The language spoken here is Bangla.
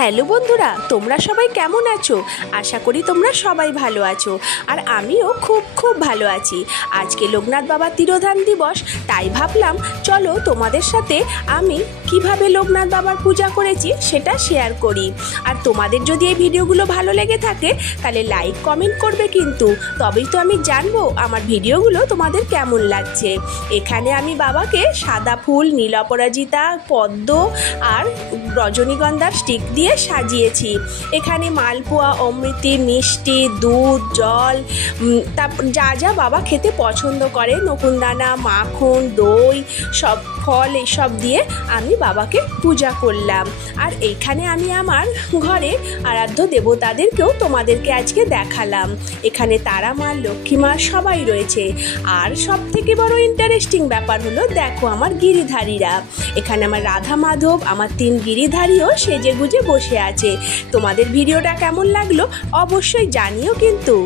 হ্যালো বন্ধুরা, তোমরা সবাই কেমন আছো? আশা করি তোমরা সবাই ভালো আছো। আর আমিও খুব খুব ভালো আছি। আজকে লোকনাথ বাবার তিরোধান দিবস, তাই ভাবলাম চলো তোমাদের সাথে আমি কিভাবে লোকনাথ বাবার পূজা করেছি সেটা শেয়ার করি। আর তোমাদের যদি এই ভিডিওগুলো ভালো লেগে থাকে তাহলে লাইক কমেন্ট করবে, কিন্তু তবেই তো আমি জানবো আমার ভিডিওগুলো তোমাদের কেমন লাগছে। এখানে আমি বাবাকে সাদা ফুল, নীল অপরাজিতা, পদ্ম আর রজনীগন্ধার স্টিক দিয়ে সাজিয়েছি। এখানে মালপোয়া, অমৃতি, মিষ্টি, দুধ, জল, তারপর যা যা বাবা খেতে পছন্দ করে, নকুনদানা, মাখন, দই, সব ফল এইসব দিয়ে আমি বাবাকে পূজা করলাম। আর এইখানে আমি আমার ঘরে আরাধ্য দেবতাদেরকেও তোমাদেরকে আজকে দেখালাম। এখানে তারা মা, লক্ষ্মী মা সবাই রয়েছে। আর সব থেকে বড় ইন্টারেস্টিং ব্যাপার হলো, দেখো আমার গিরিধারীরা। এখানে আমার রাধা মাধব, আমার 3 গিরিধারীও সেজে গুজে বসে আছে। তোমাদের ভিডিওটা কেমন লাগলো অবশ্যই জানিও কিন্তু।